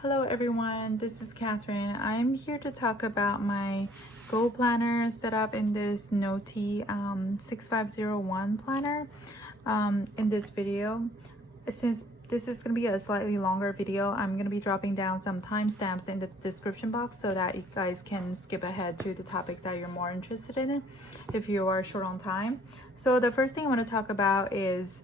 Hello everyone, this is Catherine. I'm here to talk about my goal planner set up in this Nolty 6501 planner in this video. Since this is going to be a slightly longer video, I'm going to be dropping down some timestamps in the description box so that you guys can skip ahead to the topics that you're more interested in if you are short on time. So the first thing I want to talk about is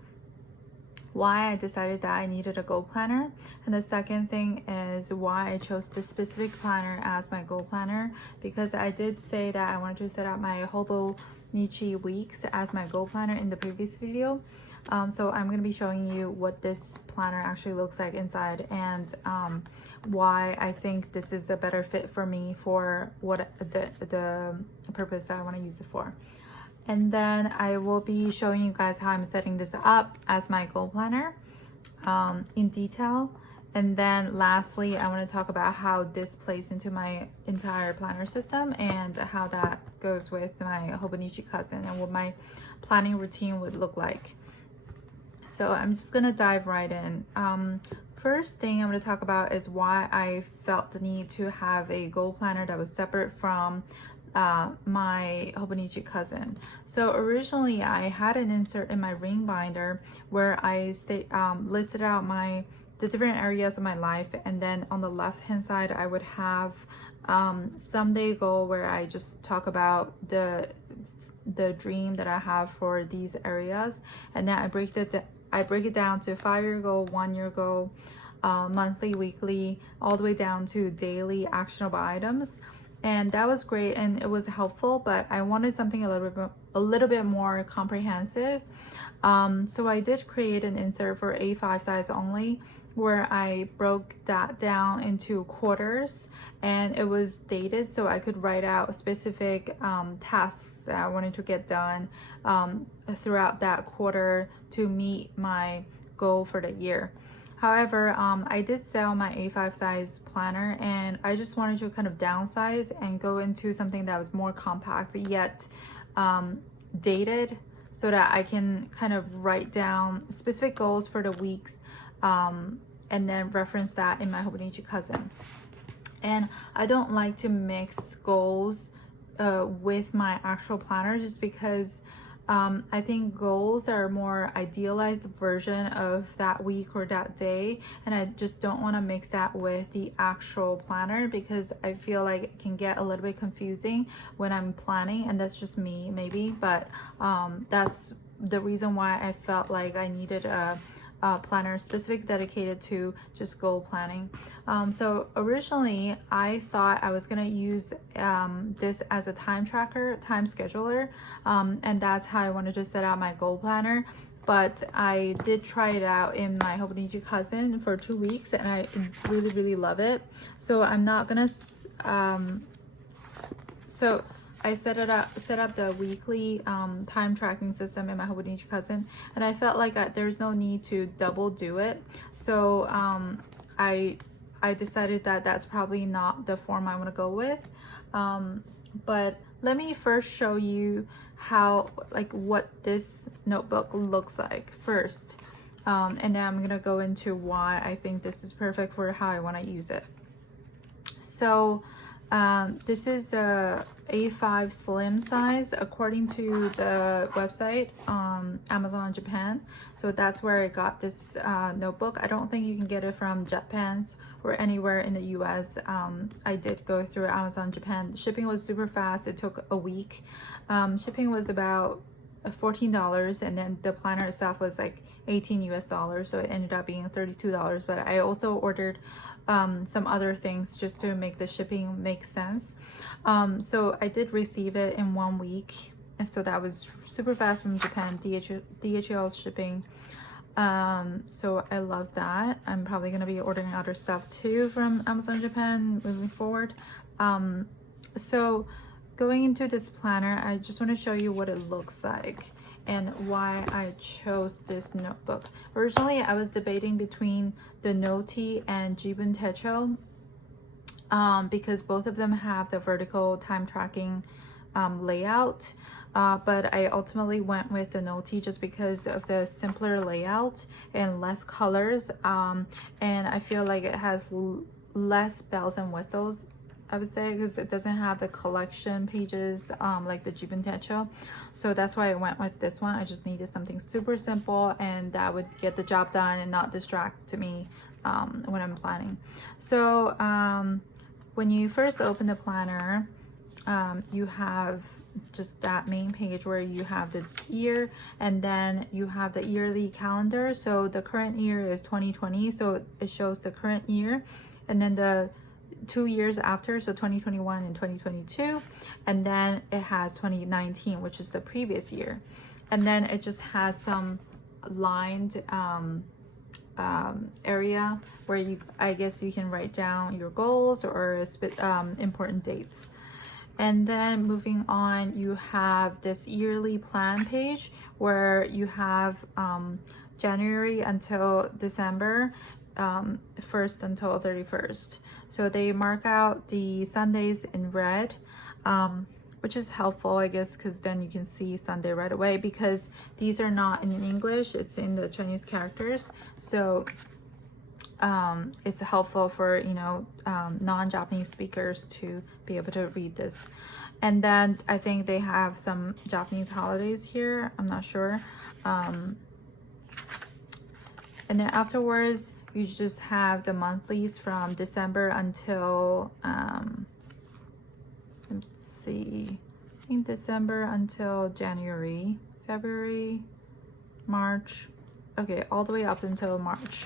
why I decided that I needed a goal planner, and the second thing is why I chose this specific planner as my goal planner, because I did say that I wanted to set up my Hobonichi weeks as my goal planner in the previous video. So I'm going to be showing you what this planner actually looks like inside, and why I think this is a better fit for me for what the purpose I want to use it for. And then I will be showing you guys how I'm setting this up as my goal planner in detail. And then lastly, I want to talk about how this plays into my entire planner system and how that goes with my Hobonichi cousin and what my planning routine would look like. So I'm just going to dive right in. First thing I'm going to talk about is why I felt the need to have a goal planner that was separate from my Hobonichi cousin. So originally I had an insert in my ring binder where I listed out the different areas of my life, and then on the left hand side I would have someday goal where I just talk about the dream that I have for these areas, and then I break it down to 5-year goal, 1-year goal, monthly, weekly, all the way down to daily actionable items. And that was great and it was helpful, but I wanted something a little bit more comprehensive. So I did create an insert for A5 size only, where I broke that down into quarters, and it was dated so I could write out specific tasks that I wanted to get done throughout that quarter to meet my goal for the year. However, I did sell my A5 size planner, and I just wanted to kind of downsize and go into something that was more compact yet dated, so that I can kind of write down specific goals for the weeks and then reference that in my Hobonichi cousin. And I don't like to mix goals with my actual planner, just because I think goals are a more idealized version of that week or that day, and I just don't want to mix that with the actual planner, because I feel like it can get a little bit confusing when I'm planning, and that's just me maybe, but that's the reason why I felt like I needed a planner specific dedicated to just goal planning. So originally I thought I was gonna use this as a time tracker, time scheduler, and that's how I wanted to set out my goal planner. But I did try it out in my Hobonichi cousin for 2 weeks, and I really love it. So I'm not gonna I set up the weekly time tracking system in my Hobonichi cousin, and I felt like there's no need to double do it. So I decided that that's probably not the form I want to go with. But let me first show you what this notebook looks like first, and then I'm gonna go into why I think this is perfect for how I want to use it. So this is a A5 slim size according to the website Amazon Japan. So that's where I got this notebook. I don't think you can get it from Jetpans or anywhere in the US. I did go through Amazon Japan. Shipping was super fast. It took a week. Shipping was about $14, and then the planner itself was like $18 US, so it ended up being $32. But I also ordered some other things just to make the shipping make sense. So I did receive it in 1 week, and so that was super fast from Japan, DHL shipping. So I love that. I'm probably gonna be ordering other stuff too from Amazon Japan moving forward. So going into this planner, I just want to show you what it looks like and why I chose this notebook. Originally, I was debating between the Nolty and Jibun Techo, because both of them have the vertical time tracking layout, but I ultimately went with the Nolty just because of the simpler layout and less colors, and I feel like it has less bells and whistles, I would say, because it doesn't have the collection pages like the Jibun Techo. So that's why I went with this one. I just needed something super simple and that would get the job done and not distract me when I'm planning. So when you first open the planner, you have just that main page where you have the year, and then you have the yearly calendar. So the current year is 2020, so it shows the current year, and then the 2 years after, so 2021 and 2022, and then it has 2019, which is the previous year, and then it just has some lined area where you, I guess you can write down your goals or important dates. And then moving on, you have this yearly plan page where you have January until December, 1st until 31st. So they mark out the Sundays in red, which is helpful, I guess, because then you can see Sunday right away, because these are not in English, it's in the Chinese characters. So it's helpful for, you know, non-Japanese speakers to be able to read this. And then I think they have some Japanese holidays here, I'm not sure. And then afterwards, you just have the monthlies from December until, let's see, I think December until January, February, March, okay, all the way up until March.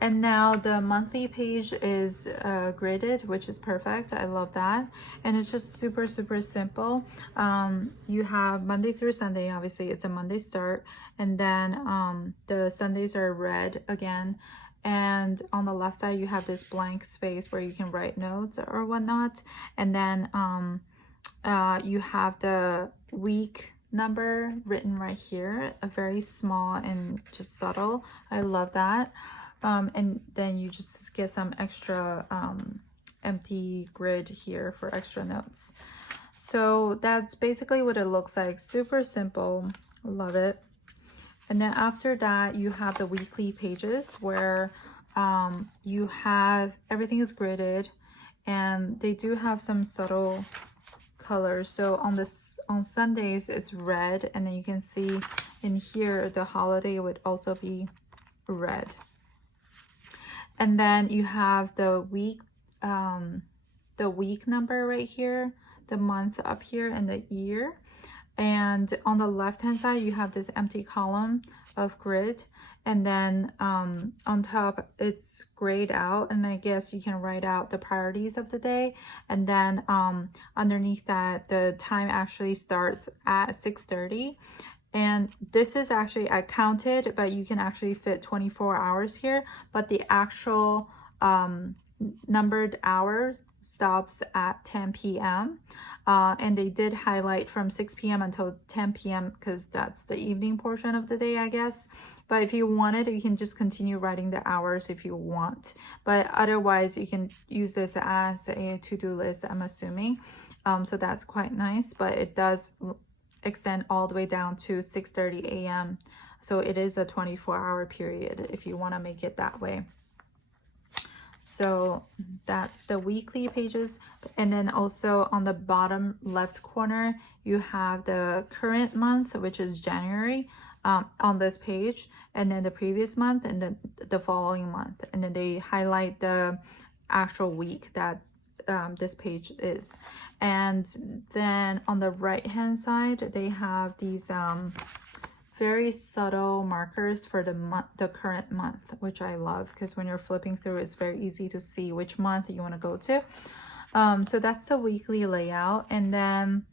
And now the monthly page is gridded, which is perfect. I love that. And it's just super, super simple. You have Monday through Sunday, obviously it's a Monday start. And then the Sundays are red again. And on the left side, you have this blank space where you can write notes or whatnot. And then you have the week number written right here, a very small and just subtle. I love that. And then you just get some extra empty grid here for extra notes. So that's basically what it looks like. Super simple, love it. And then after that, you have the weekly pages where you have, everything is gridded, and they do have some subtle colors. So on Sundays, it's red, and then you can see in here, the holiday would also be red. And then you have the week number right here, the month up here, and the year. And on the left hand side, you have this empty column of grid, and then on top it's grayed out, and I guess you can write out the priorities of the day. And then underneath that, the time actually starts at 6:30. And this is actually, I counted, but you can actually fit 24 hours here, but the actual numbered hour stops at 10 p.m. And they did highlight from 6 p.m. until 10 p.m. because that's the evening portion of the day, I guess. But if you wanted, you can just continue writing the hours if you want. But otherwise, you can use this as a to-do list, I'm assuming. So that's quite nice, but it does extend all the way down to 6:30 a.m. So it is a 24-hour period if you want to make it that way. So that's the weekly pages. And then also on the bottom left corner, you have the current month, which is January, on this page, and then the previous month, and then the following month. And then they highlight the actual week that this page is. And then on the right hand side, they have these very subtle markers for the current month, which I love, because when you're flipping through, it's very easy to see which month you want to go to. So that's the weekly layout. And then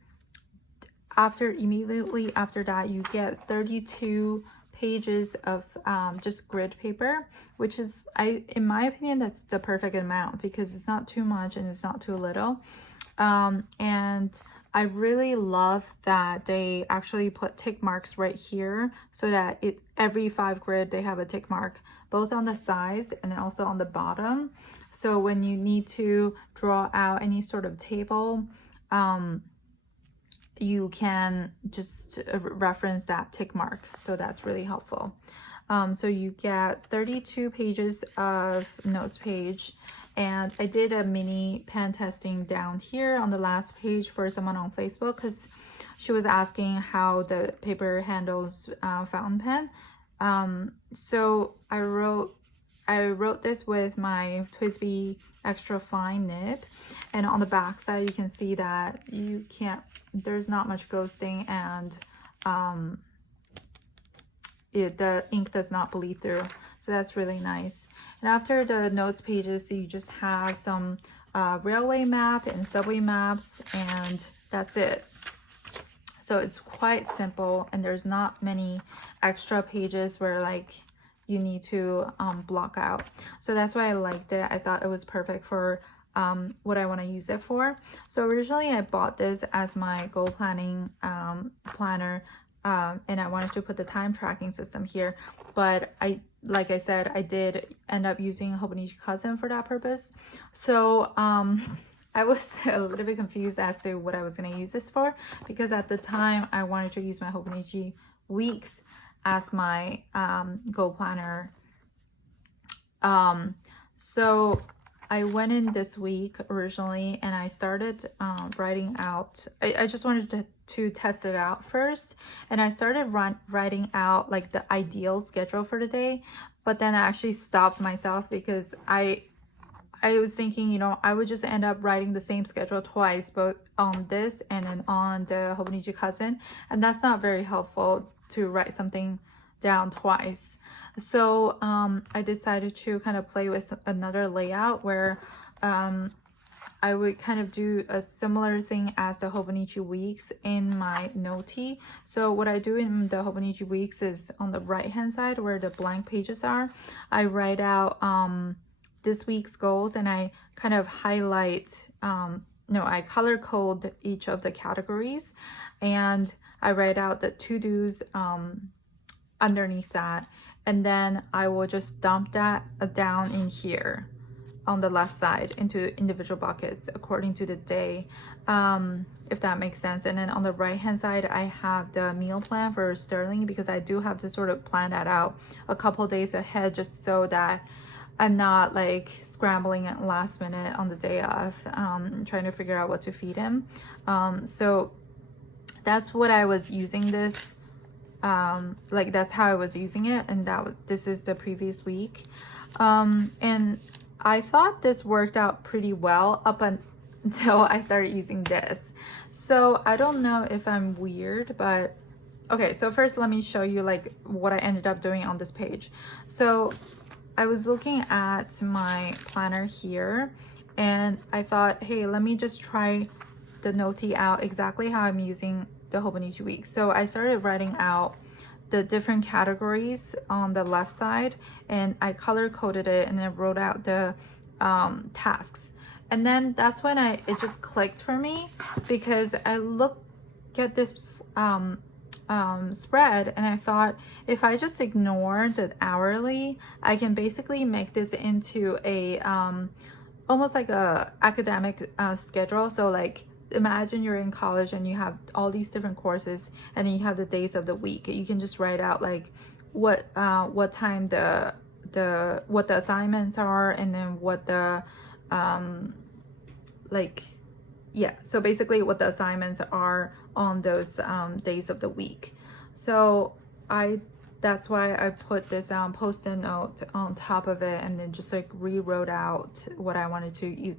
immediately after that, you get 32 pages of just grid paper, which is, in my opinion, that's the perfect amount, because it's not too much and it's not too little. And I really love that they actually put tick marks right here, so that every 5 grid they have a tick mark, both on the sides and also on the bottom. So when you need to draw out any sort of table, you can just reference that tick mark. So that's really helpful. So you get 32 pages of notes page. And I did a mini pen testing down here on the last page for someone on Facebook because she was asking how the paper handles fountain pen. So I wrote this with my TWSBI extra fine nib, and on the back side you can see that there's not much ghosting, and the ink does not bleed through, so that's really nice. And after the notes pages, you just have some railway map and subway maps, and that's it. So it's quite simple, and there's not many extra pages where like you need to block out. So that's why I liked it. I thought it was perfect for what I want to use it for. So originally I bought this as my goal planning planner, and I wanted to put the time tracking system here, but like I said, I did end up using Hobonichi Cousin for that purpose. So I was a little bit confused as to what I was going to use this for, because at the time I wanted to use my Hobonichi Weeks as my goal planner. So I went in this week originally, and I started writing out. I just wanted to test it out first, and I started writing out like the ideal schedule for the day, but then I actually stopped myself because I was thinking, you know, I would just end up writing the same schedule twice, both on this and then on the Hobonichi Cousin, and that's not very helpful to write something down twice. So I decided to kind of play with another layout where I would kind of do a similar thing as the Hobonichi Weeks in my Nolty. So what I do in the Hobonichi Weeks is on the right hand side where the blank pages are, I write out this week's goals, and I kind of highlight, I color code each of the categories, and I write out the to-dos underneath that, and then I will just dump that down in here on the left side into individual buckets according to the day, if that makes sense. And then on the right hand side I have the meal plan for Sterling, because I do have to sort of plan that out a couple days ahead, just so that I'm not like scrambling at last minute on the day of, trying to figure out what to feed him. So that's what I was using this, like that's how I was using it, and this is the previous week. And I thought this worked out pretty well up until I started using this. So I don't know if I'm weird, but okay, so first let me show you like what I ended up doing on this page. So I was looking at my planner here, and I thought, hey, let me just try the Nolty out exactly how I'm using the Hobonichi Week. So I started writing out the different categories on the left side, and I color coded it, and then wrote out the tasks. And then that's when it just clicked for me, because I looked at this spread, and I thought, if I just ignore the hourly, I can basically make this into a almost like a academic schedule. So like, imagine you're in college and you have all these different courses, and then you have the days of the week. You can just write out like what time what the assignments are, and then what the so basically what the assignments are on those days of the week. So that's why I put this post-it note on top of it, and then just like rewrote out what I wanted to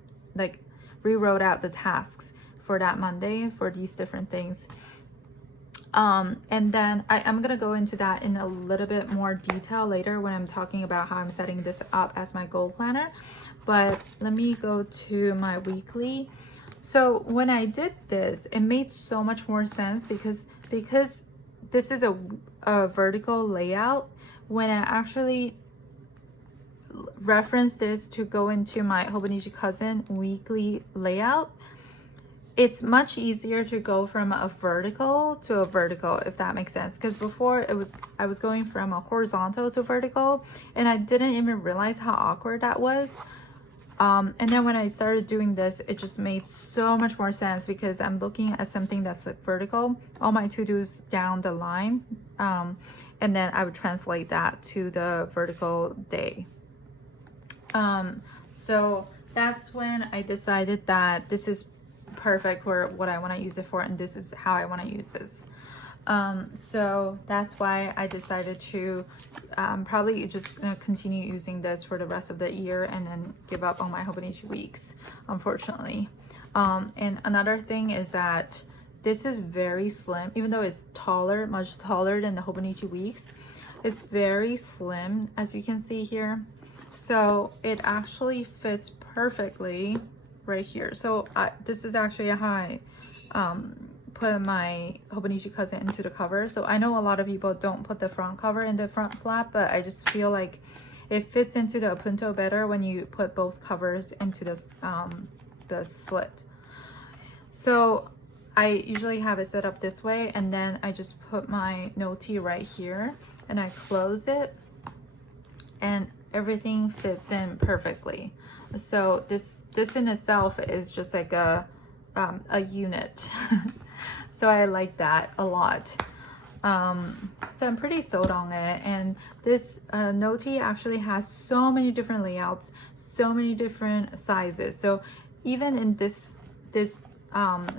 rewrote out the tasks for that Monday for these different things. And then I'm gonna go into that in a little bit more detail later when I'm talking about how I'm setting this up as my goal planner. But let me go to my weekly. So when I did this, it made so much more sense, because this is a vertical layout. When I actually reference this to go into my Hobonichi Cousin weekly layout, it's much easier to go from a vertical to a vertical, if that makes sense. Because before I was going from a horizontal to vertical, and I didn't even realize how awkward that was. And then when I started doing this, it just made so much more sense, because I'm looking at something that's like vertical, all my to-dos down the line. and then I would translate that to the vertical day. So that's when I decided that this is perfect for what I want to use it for, and this is how I want to use this. So that's why I decided to probably just continue using this for the rest of the year and then give up on my Hobonichi weeks, unfortunately. And another thing is that this is very slim, even though it's taller, much taller than the Hobonichi weeks. It's very slim, as you can see here. So it actually fits perfectly right here. So this is actually how I put my Hobonichi cousin into the cover. So I know a lot of people don't put the front cover in the front flap, but I just feel like it fits into the punto better when you put both covers into this the slit. So I usually have it set up this way, and then I just put my Nolty right here and I close it, and everything fits in perfectly. So this in itself is just like a unit. So I like that a lot. So I'm pretty sold on it. And this Nolty actually has so many different layouts, so many different sizes. So even in this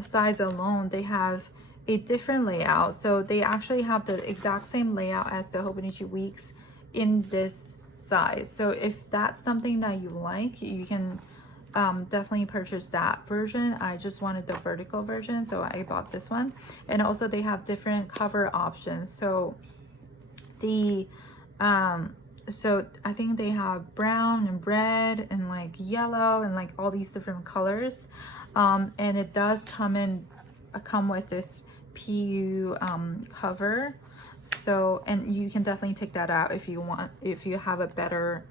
size alone, they have a different layout. So they actually have the exact same layout as the Hobonichi weeks in this size. So if that's something that you like, you can definitely purchase that version. I just wanted the vertical version, so I bought this one. And also they have different cover options. So the so I think they have brown and red and like yellow and like all these different colors. And it does come with this PU cover. So, and you can definitely take that out if you want, if you have a better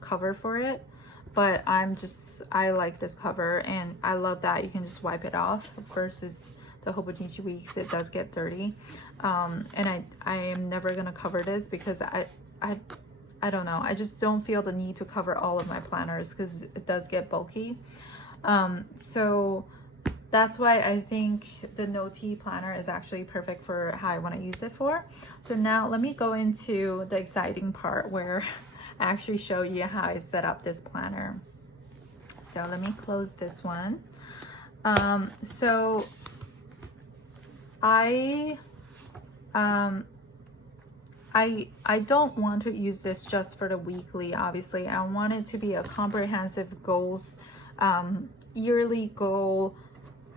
cover for it. But I like this cover, and I love that you can just wipe it off versus the Hobonichi weeks. It does get dirty. And I am never gonna cover this because I don't know, I just don't feel the need to cover all of my planners because it does get bulky. So that's why I think the Nolty planner is actually perfect for how I want to use it for. So now let me go into the exciting part where I actually show you how I set up this planner. So let me close this one. So I don't want to use this just for the weekly. Obviously, I want it to be a comprehensive goals, yearly goal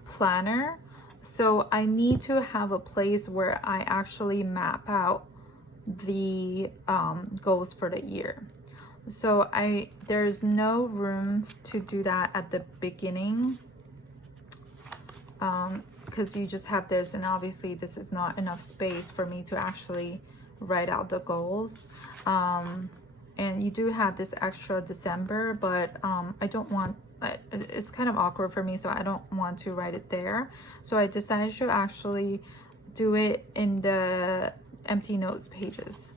planner. So I need to have a place where I actually map out the goals for the year. So there's no room to do that at the beginning, because you just have this, and obviously this is not enough space for me to actually write out the goals. And you do have this extra December, but I don't want, it's kind of awkward for me, so I don't want to write it there. So I decided to actually do it in the empty notes pages.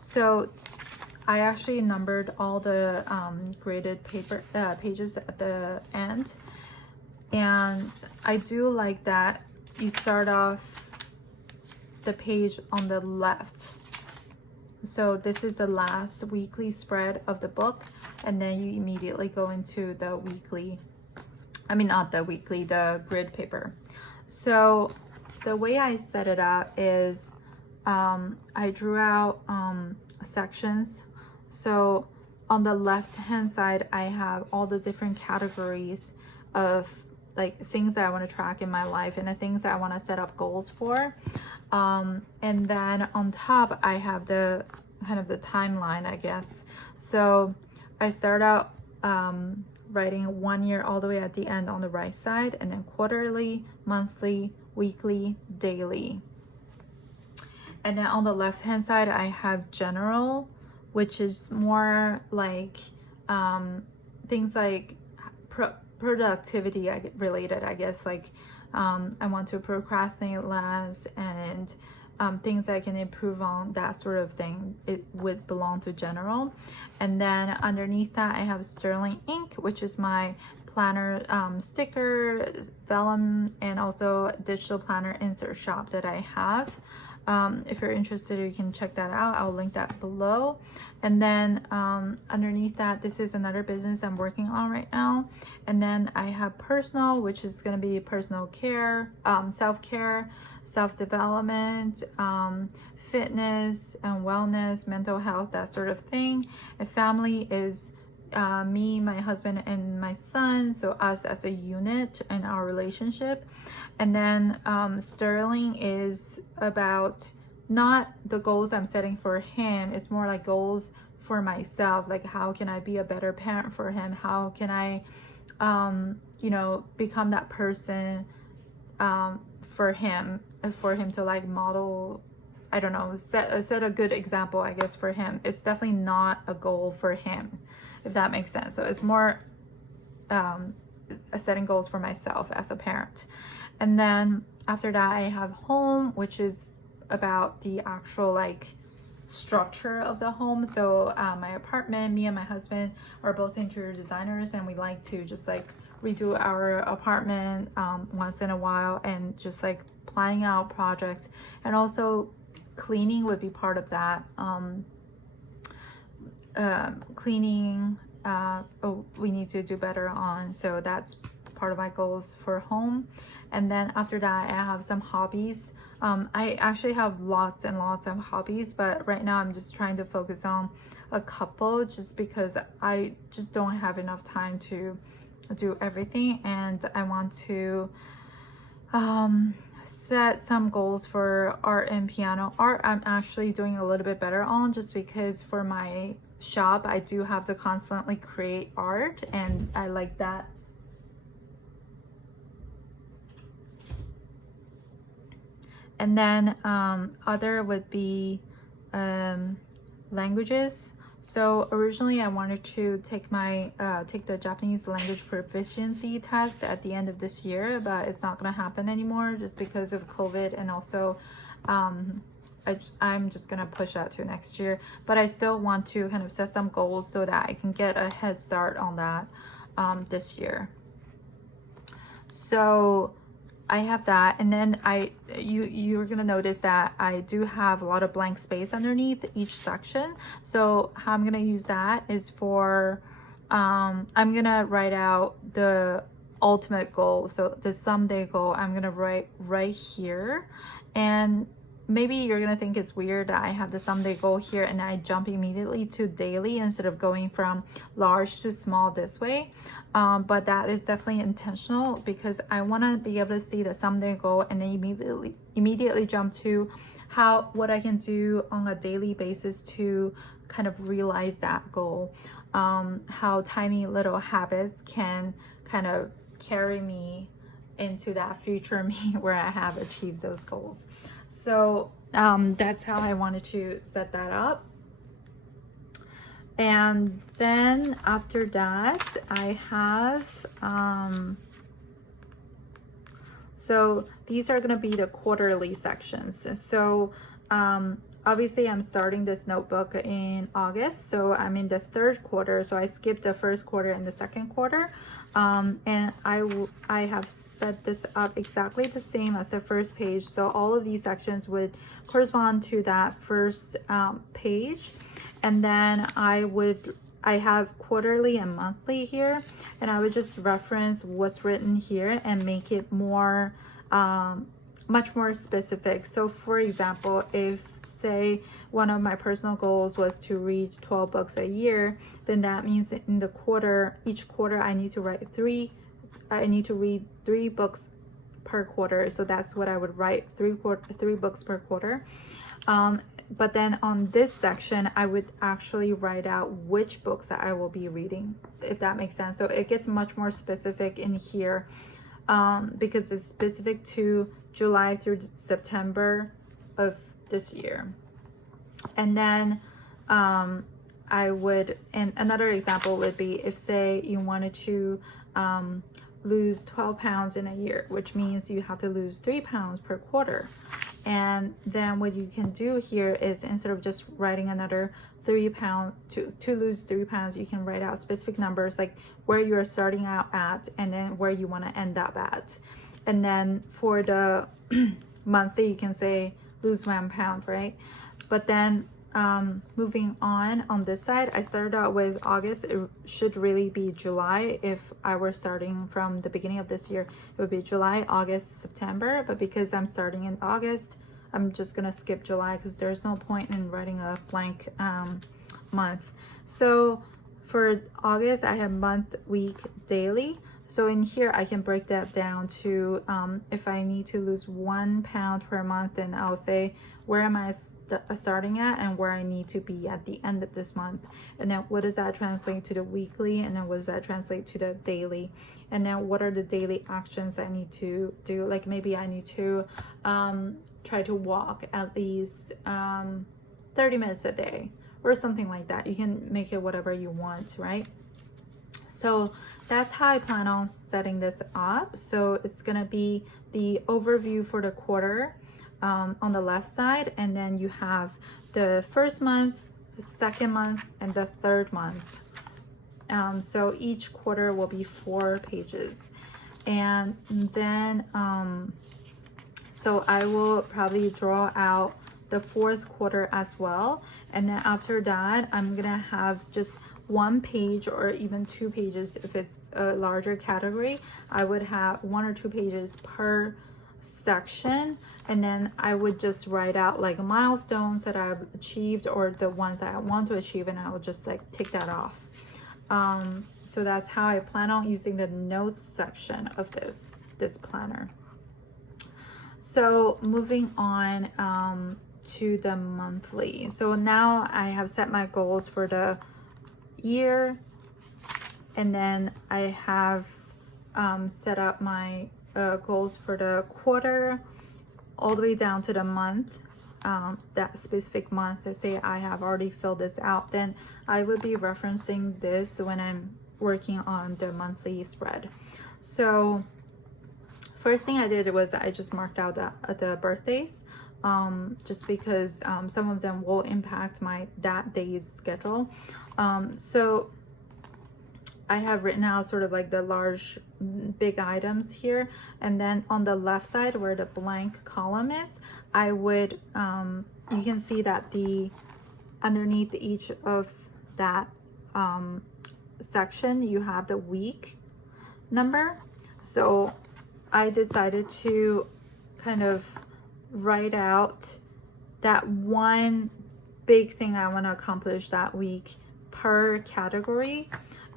So I actually numbered all the graded paper pages at the end, and I do like that you start off the page on the left. So this is the last weekly spread of the book, and then you immediately go into the weekly, I mean not the weekly, the grid paper. So the way I set it up is I drew out sections. So on the left hand side, I have all the different categories of like things that I want to track in my life and the things that I want to set up goals for. And then on top, I have the kind of the timeline, I guess. So I start out writing 1 year all the way at the end on the right side, and then quarterly, monthly, weekly, daily. And then on the left hand side, I have general, which is more like things like productivity related, I guess, like I want to procrastinate less, and things I can improve on, that sort of thing. It would belong to general. And then underneath that, I have sterling ink, which is my planner sticker, vellum, and also digital planner insert shop that I have. If you're interested, you can check that out. I'll link that below. And then underneath that, this is another business I'm working on right now. And then I have personal, which is going to be personal care, self-care, self-development, fitness and wellness, mental health, that sort of thing. And family is me, my husband, and my son, so us as a unit in our relationship. And then Sterling is about not the goals I'm setting for him, it's more like goals for myself, like how can I be a better parent for him, how can I you know, become that person for him to like model, I don't know, set a good example, I guess, for him. It's definitely not a goal for him, if that makes sense. So it's more setting goals for myself as a parent. And then after that, I have home, which is about the actual like structure of the home. So my apartment, me and my husband are both interior designers, and we like to just like redo our apartment once in a while, and just like planning out projects, and also cleaning would be part of that. Cleaning we need to do better on, so that's part of my goals for home. And then after that, I have some hobbies. I actually have lots and lots of hobbies, but right now I'm just trying to focus on a couple, just because I just don't have enough time to do everything. And I want to set some goals for art and piano. Art I'm actually doing a little bit better on, just because for my shop I do have to constantly create art, and I like that. And then other would be languages. So originally I wanted to take the Japanese language proficiency test at the end of this year, but it's not going to happen anymore just because of COVID, and also I'm just gonna push that to next year. But I still want to kind of set some goals so that I can get a head start on that this year. So I have that, and then you're gonna notice that I do have a lot of blank space underneath each section. So how I'm gonna use that is for I'm gonna write out the ultimate goal, so the someday goal I'm gonna write right here. And maybe you're gonna think it's weird that I have the someday goal here and I jump immediately to daily instead of going from large to small this way. But that is definitely intentional, because I want to be able to see the someday goal and then immediately jump to what I can do on a daily basis to kind of realize that goal. How tiny little habits can kind of carry me into that future me where I have achieved those goals. So that's how I wanted to set that up. And then after that, I have so these are going to be the quarterly sections. So obviously I'm starting this notebook in August, so I'm in the third quarter, so I skipped the first quarter and the second quarter. And I have set this up exactly the same as the first page, so all of these sections would correspond to that first page. And then I have quarterly and monthly here, and I would just reference what's written here and make it more much more specific. So for example, if say one of my personal goals was to read 12 books a year, then that means that in the each quarter I need to read 3 books per quarter. So that's what I would write, 3 books per quarter. But then on this section, I would actually write out which books that I will be reading, if that makes sense. So it gets much more specific in here because it's specific to July through September of this year. And then and another example would be if say you wanted to lose 12 pounds in a year, which means you have to lose 3 pounds per quarter. And then what you can do here is, instead of just writing another 3 pounds to lose 3 pounds, you can write out specific numbers like where you're starting out at and then where you want to end up at. And then for the monthly, you can say lose 1 pound, right? But then moving on this side, I started out with August. It should really be July. If I were starting from the beginning of this year, it would be July, August, September. But because I'm starting in August, I'm just gonna skip July because there's no point in writing a blank month. So for August, I have month, week, daily. So in here, I can break that down to if I need to lose 1 pound per month, then I'll say where am I starting at and where I need to be at the end of this month. And then what does that translate to the weekly? And then what does that translate to the daily? And then what are the daily actions I need to do? Like maybe I need to try to walk at least 30 minutes a day or something like that. You can make it whatever you want, right? So that's how I plan on setting this up. So it's gonna be the overview for the quarter on the left side, and then you have the first month, the second month, and the third month. So each quarter will be 4 pages. And then, so I will probably draw out the 4th quarter as well. And then after that, I'm gonna have just 1 page or even 2 pages. If it's a larger category, I would have 1 or 2 pages per section, and then I would just write out like milestones that I've achieved or the ones that I want to achieve, and I will just like tick that off. So that's how I plan on using the notes section of this planner. So moving on to the monthly. So now I have set my goals for the year, and then I have set up my goals for the quarter all the way down to the month, that specific month. Let's say I have already filled this out, then I would be referencing this when I'm working on the monthly spread. So first thing I did was I just marked out the birthdays, just because some of them will impact that day's schedule. So I have written out sort of like the large big items here, and then on the left side where the blank column is, I would you can see that underneath each of that section you have the week number. So I decided to kind of write out that one big thing I want to accomplish that week per category.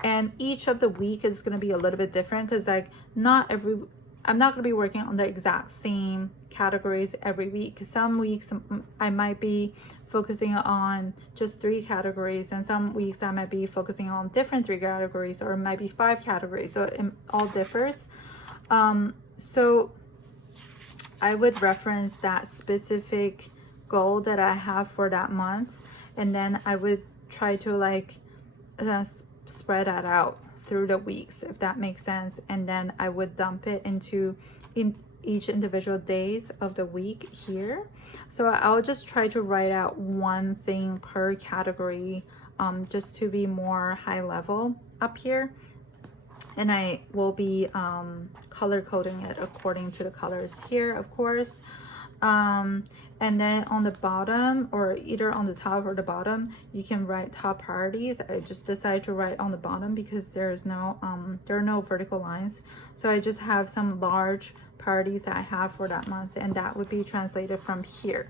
And each of the week is going to be a little bit different because like I'm not going to be working on the exact same categories every week. Some weeks I might be focusing on just 3 categories, and some weeks I might be focusing on different 3 categories, or it might be 5 categories. So it all differs. So I would reference that specific goal that I have for that month, and then I would try to like spread that out through the weeks, if that makes sense. And then I would dump it in each individual days of the week here. So I'll just try to write out one thing per category, just to be more high level up here. And I will be color coding it according to the colors here, of course. And then on the bottom, or either on the top or the bottom, you can write top priorities. I just decided to write on the bottom because there's no there are no vertical lines. So I just have some large priorities that I have for that month, and that would be translated from here.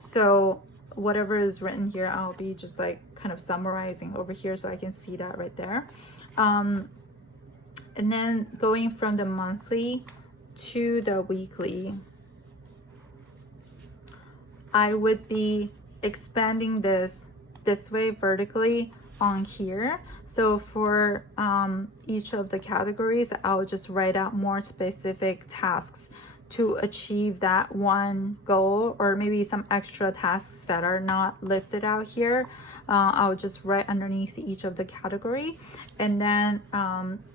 So whatever is written here, I'll be just like kind of summarizing over here so I can see that right there. And then going from the monthly to the weekly, I would be expanding this way vertically on here. So for each of the categories, I'll just write out more specific tasks to achieve that one goal, or maybe some extra tasks that are not listed out here. I'll just write underneath each of the category, and then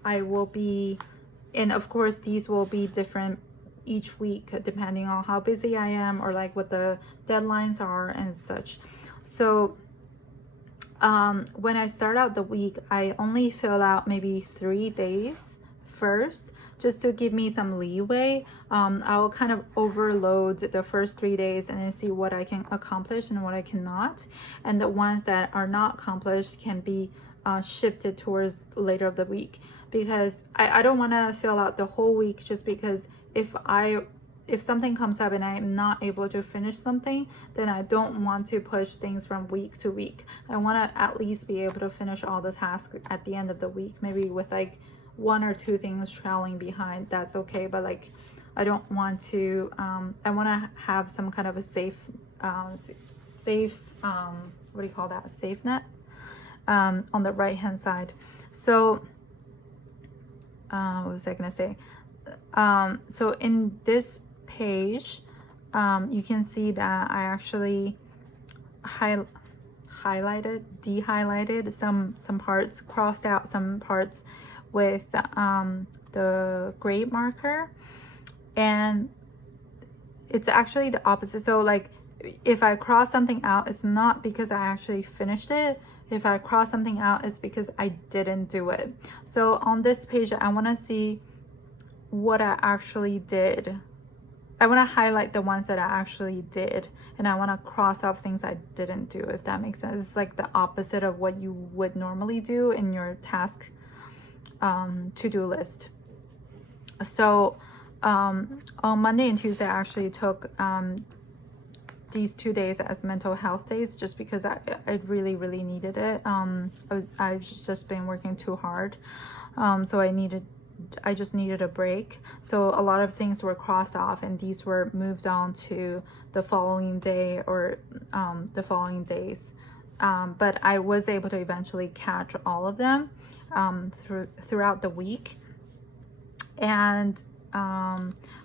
I will be, and of course these will be different each week depending on how busy I am, or like what the deadlines are and such. So when I start out the week, I only fill out maybe 3 days first, just to give me some leeway. I'll kind of overload the first 3 days and then see what I can accomplish and what I cannot. And the ones that are not accomplished can be shifted towards later of the week, because I don't want to fill out the whole week just because if something comes up and I'm not able to finish something, then I don't want to push things from week to week. I want to at least be able to finish all the tasks at the end of the week, maybe with like 1 or 2 things trailing behind. That's okay, but like I don't want to I want to have some kind of a safe what do you call that, safe net on the right hand side. So what was I gonna say? So in this page, you can see that I actually dehighlighted some parts, crossed out some parts with the gray marker, and it's actually the opposite. So like if I cross something out, it's not because I actually finished it. If I cross something out, it's because I didn't do it. So on this page, I want to see what I actually did. I want to highlight the ones that I actually did, and I want to cross off things I didn't do, if that makes sense. It's like the opposite of what you would normally do in your task to-do list. So on Monday and Tuesday, I actually took these 2 days as mental health days, just because I really needed it. I've just been working too hard, so I just needed a break. So a lot of things were crossed off, and these were moved on to the following day or the following days. But I was able to eventually catch all of them throughout the week. And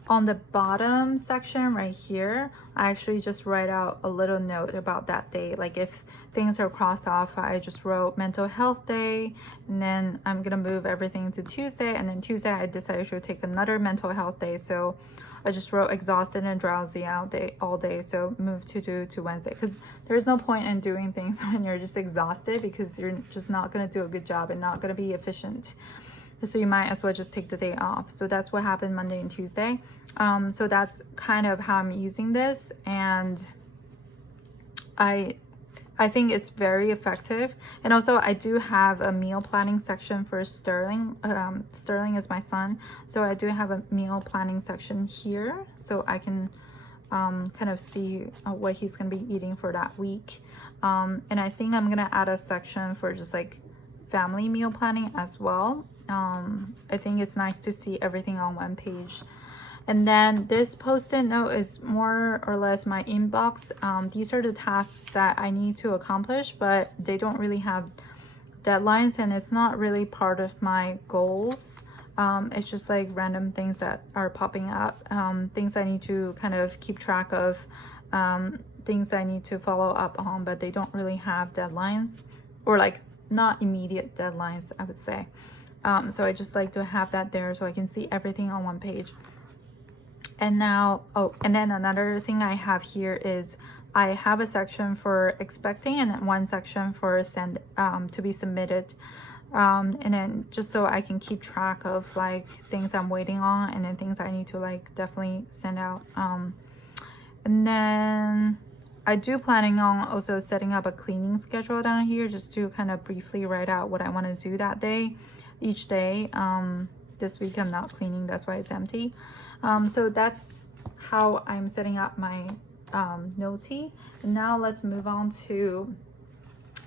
on the bottom section right here, I actually just write out a little note about that day. Like if things are crossed off, I just wrote mental health day, and then I'm gonna move everything to Tuesday, and then Tuesday I decided to take another mental health day, so I just wrote exhausted and drowsy all day, so move to Wednesday, because there's no point in doing things when you're just exhausted, because you're just not gonna do a good job and not gonna be efficient. So you might as well just take the day off. So that's what happened Monday and Tuesday. So that's kind of how I'm using this, and I think it's very effective. And also I do have a meal planning section for Sterling. Sterling is my son, so I do have a meal planning section here, so I can kind of see what he's gonna be eating for that week. And I think I'm gonna add a section for just like family meal planning as well. I think it's nice to see everything on one page. And then this post-it note is more or less my inbox. These are the tasks that I need to accomplish, but they don't really have deadlines, and it's not really part of my goals. It's just like random things that are popping up, things I need to kind of keep track of, things I need to follow up on, but they don't really have deadlines, or like not immediate deadlines, I would say. So I just like to have that there so I can see everything on one page. And now, and then another thing I have here is I have a section for expecting and then one section for send to be submitted. And then just so I can keep track of like things I'm waiting on, and then things I need to like definitely send out. And then I do planning on also setting up a cleaning schedule down here, just to kind of briefly write out what I want to do that day, each day. This week I'm not cleaning, that's why it's empty. So that's how I'm setting up my Nolty. And now let's move on to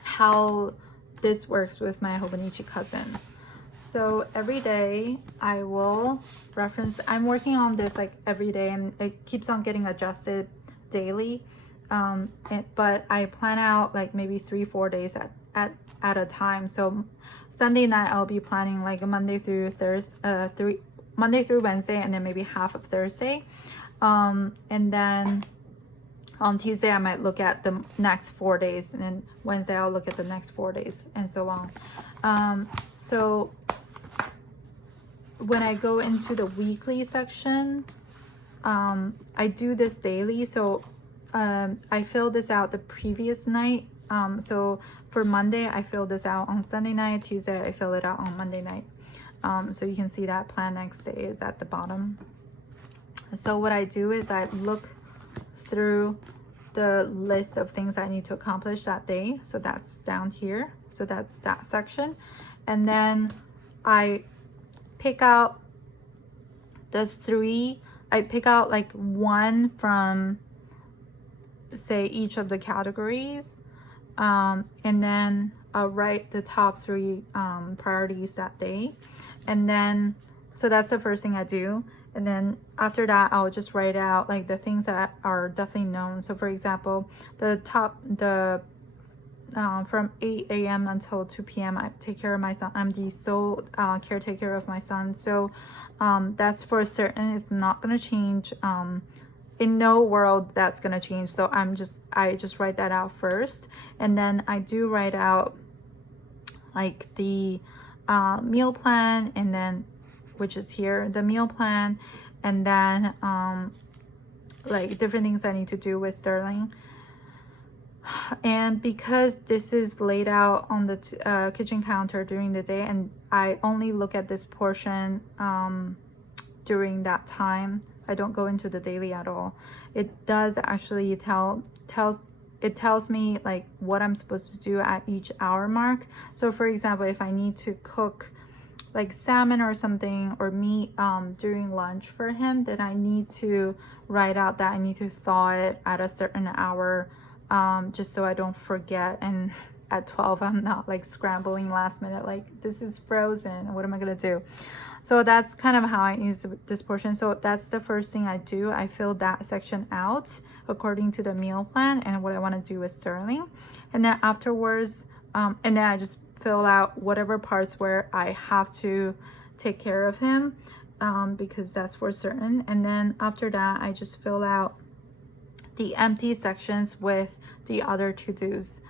how this works with my Hobonichi cousin. So every day I will reference, I'm working on this like every day, and it keeps on getting adjusted daily. But I plan out like maybe 3-4 days at a time. So Sunday night I'll be planning like a Monday through Wednesday, and then maybe half of Thursday. And then on Tuesday I might look at the next 4 days, and then Wednesday I'll look at the next 4 days, and so on. So when I go into the weekly section, I do this daily. So I fill this out the previous night. So for Monday I fill this out on Sunday night, Tuesday I fill it out on Monday night. So you can see that plan next day is at the bottom. So what I do is I look through the list of things I need to accomplish that day. So that's down here. So that's that section. And then I pick out the three, I pick out like one from, say, each of the categories. And then I'll write the top three priorities that day. And then, so that's the first thing I do. And then after that, I'll just write out like the things that are definitely known. So for example, from 8 a.m. until 2 p.m. I take care of my son. I'm the sole caretaker of my son. So that's for certain. It's not going to change. In no world that's going to change. So I just write that out first. And then I do write out like the meal plan, and then, which is here, the meal plan, and then like different things I need to do with Sterling. And because this is laid out on the kitchen counter during the day, and I only look at this portion during that time, I don't go into the daily at all. It does actually tells me like what I'm supposed to do at each hour mark. So for example, if I need to cook like salmon or something, or meat during lunch for him, then I need to write out that I need to thaw it at a certain hour, just so I don't forget, and at 12 I'm not like scrambling last minute like this is frozen, what am I gonna do? So that's kind of how I use this portion. So that's the first thing I do. I fill that section out according to the meal plan and what I want to do with Sterling. And then afterwards, and then I just fill out whatever parts where I have to take care of him, because that's for certain. And then after that, I just fill out the empty sections with the other to-dos.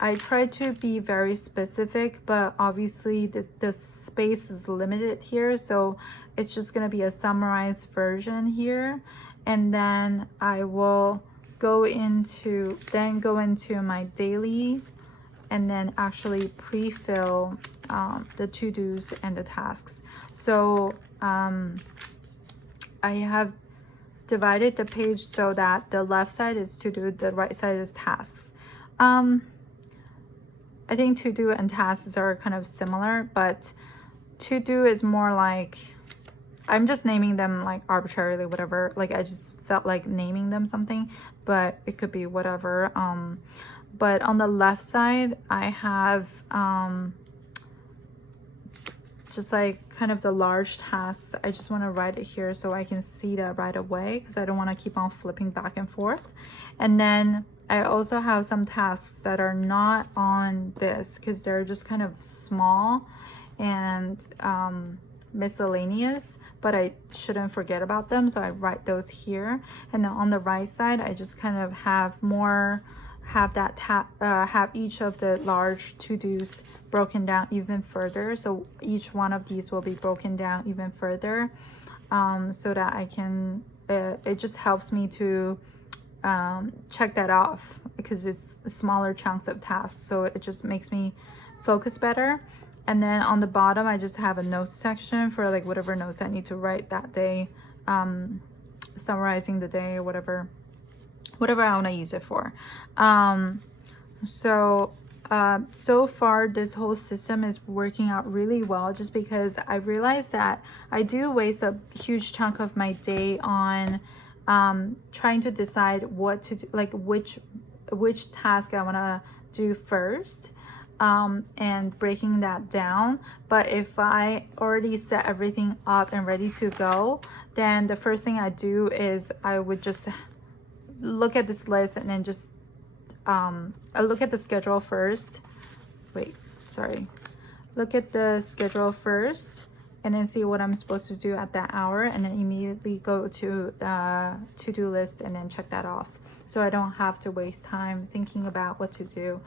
I try to be very specific, but obviously the space is limited here, so it's just going to be a summarized version here. And then I will go into my daily, and then actually pre-fill the to-dos and the tasks. So I have divided the page so that the left side is to-do, the right side is tasks. I think to-do and tasks are kind of similar, but to-do is more like, I'm just naming them like arbitrarily, whatever. Like I just felt like naming them something, but it could be whatever. But on the left side, I have just like kind of the large tasks. I just want to write it here so I can see that right away, because I don't want to keep on flipping back and forth. And then I also have some tasks that are not on this because they're just kind of small and miscellaneous, but I shouldn't forget about them, so I write those here. And then on the right side, I just kind of have each of the large to-dos broken down even further. So each one of these will be broken down even further, so that I can it just helps me to check that off, because it's smaller chunks of tasks, so it just makes me focus better. And then on the bottom, I just have a notes section for like whatever notes I need to write that day, summarizing the day or whatever I want to use it for. So far this whole system is working out really well, just because I realized that I do waste a huge chunk of my day on trying to decide what to do, like which task I want to do first, and breaking that down. But if I already set everything up and ready to go, then the first thing I do is I would just look at this list and then just I look at the schedule first. Look at the schedule first, and then see what I'm supposed to do at that hour, and then immediately go to the to-do list and then check that off, so I don't have to waste time thinking about what to do.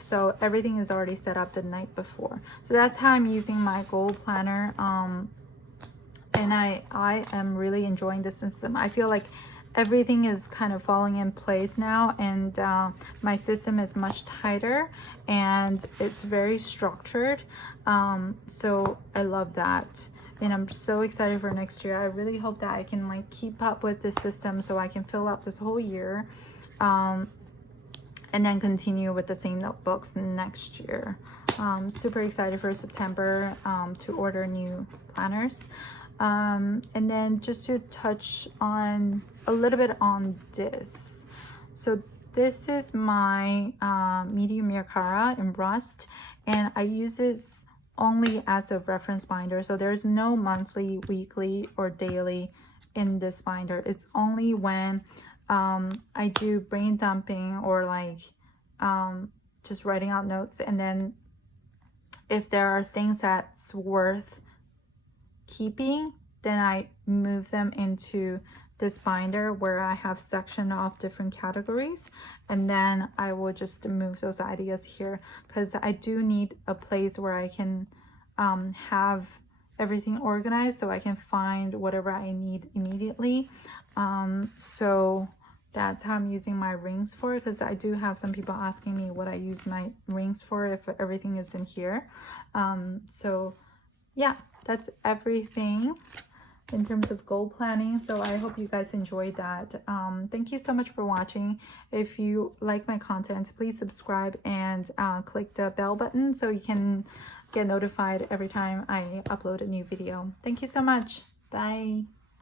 So everything is already set up the night before. So that's how I'm using my goal planner, and I am really enjoying this system. I feel like everything is kind of falling in place now, and my system is much tighter and it's very structured. So I love that, and I'm so excited for next year. I really hope that I can like keep up with this system so I can fill out this whole year, and then continue with the same notebooks next year. Super excited for September to order new planners. And then just to touch on a little bit on this. So this is my medium Yakara in rust, and I use this only as a reference binder. So there's no monthly, weekly, or daily in this binder. It's only when I do brain dumping or like just writing out notes, and then if there are things that's worth keeping, then I move them into this binder where I have section of different categories, and then I will just move those ideas here because I do need a place where I can have everything organized so I can find whatever I need immediately. So that's how I'm using my rings for, because I do have some people asking me what I use my rings for if everything is in here. So yeah, that's everything in terms of goal planning. So I hope you guys enjoyed that. Thank you so much for watching. If you like my content, please subscribe and click the bell button so you can get notified every time I upload a new video. Thank you so much. Bye.